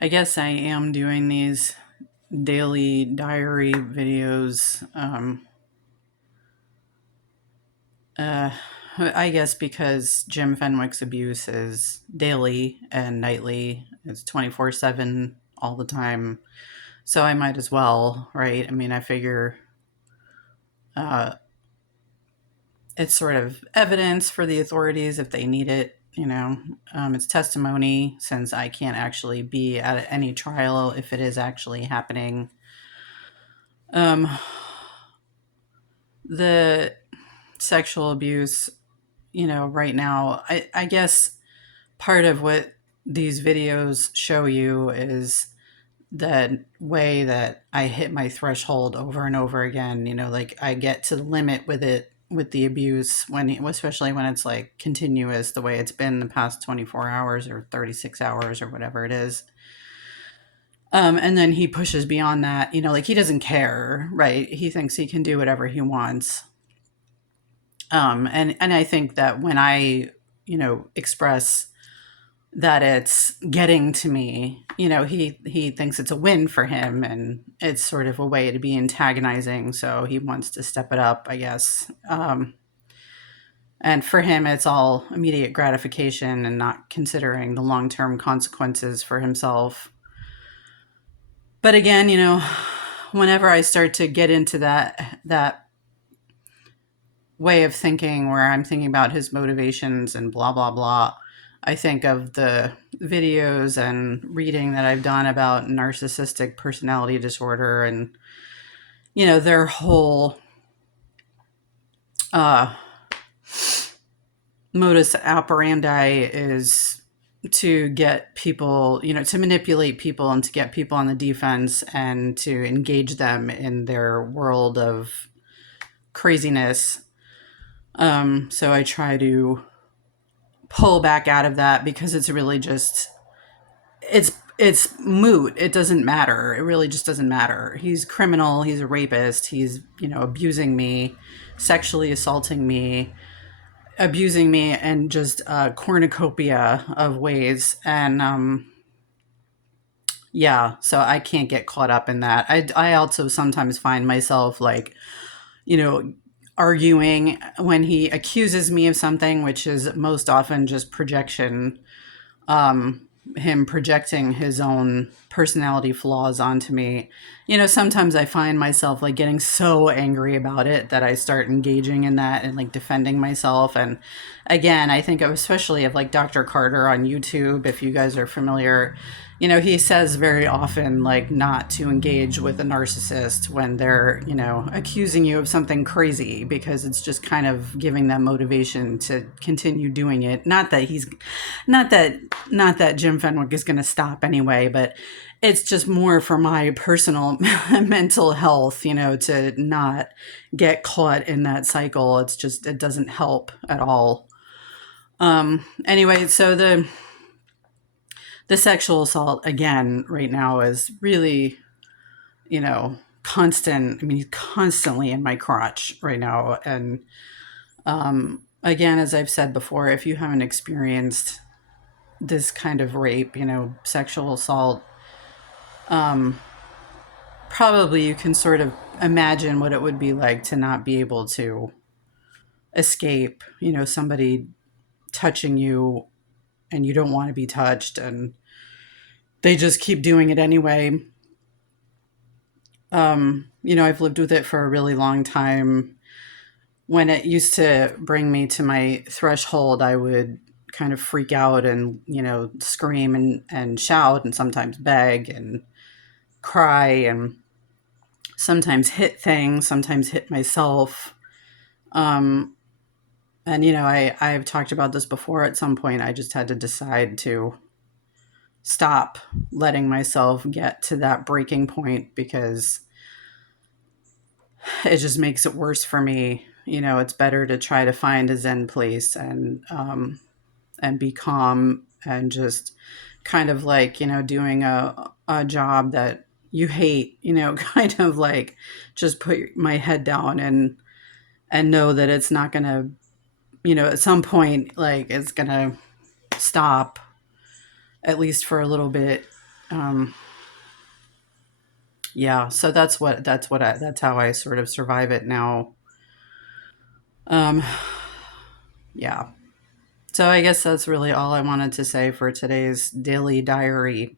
I guess I am doing these daily diary videos. Uh, I guess because Jim Fenwick's abuse is daily and nightly, it's 24/7 all the time. So I might as well, right? I mean, I figure uh, it's sort of evidence for the authorities if they need it. It's testimony since I can't actually be at any trial if it is actually happening. Um, the sexual abuse, right now, I guess part of what these videos show you is the way that I hit my threshold over and over again. Like I get to the limit with it, with the abuse, especially when it's like continuous, the way it's been the past 24 hours or 36 hours or whatever it is. And then he pushes beyond that, like he doesn't care, right? He thinks he can do whatever he wants. And I think that when I, express that it's getting to me, he thinks it's a win for him, and it's sort of a way to be antagonizing. So he wants to step it up, I guess. And for him, it's all immediate gratification and not considering the long term consequences for himself. But again, whenever I start to get into that way of thinking where I'm thinking about his motivations and blah, blah, blah, I think of the videos and reading that I've done about narcissistic personality disorder, and, their whole uh, modus operandi is to get people, to manipulate people and to get people on the defense and to engage them in their world of craziness. So I try to pull back out of that because it's really just it's moot. It doesn't matter. It really just doesn't matter. He's criminal. He's a rapist. He's abusing me, sexually assaulting me, abusing me in just a cornucopia of ways. And yeah, so I can't get caught up in that. I also sometimes find myself like, you know, arguing when he accuses me of something, which is most often just projection, him projecting his own personality flaws onto me. Sometimes I find myself like getting so angry about it that I start engaging in that and like defending myself. And again, I think of especially of like Dr. Carter on YouTube, if you guys are familiar. He says very often like not to engage with a narcissist when they're, accusing you of something crazy, because it's just kind of giving them motivation to continue doing it. Not that not that Jim Fenwick is going to stop anyway, but it's just more for my personal mental health, to not get caught in that cycle. It doesn't help at all. Anyway, so the sexual assault again right now is really, constant. I mean, he's constantly in my crotch right now. And again, as I've said before, if you haven't experienced this kind of rape, sexual assault, probably you can sort of imagine what it would be like to not be able to escape, somebody touching you and you don't want to be touched and they just keep doing it anyway. I've lived with it for a really long time. When it used to bring me to my threshold, I would kind of freak out and, scream and shout and sometimes beg and cry and sometimes hit things, sometimes hit myself. Um, and, I've talked about this before at some point. I just had to decide to stop letting myself get to that breaking point because it just makes it worse for me. It's better to try to find a Zen place and be calm and just kind of like, doing a job that you hate, kind of like just put my head down and know that it's not going to, at some point, like it's going to stop, at least for a little bit. Um, yeah, so that's how I sort of survive it now. Um, yeah. So I guess that's really all I wanted to say for today's daily diary.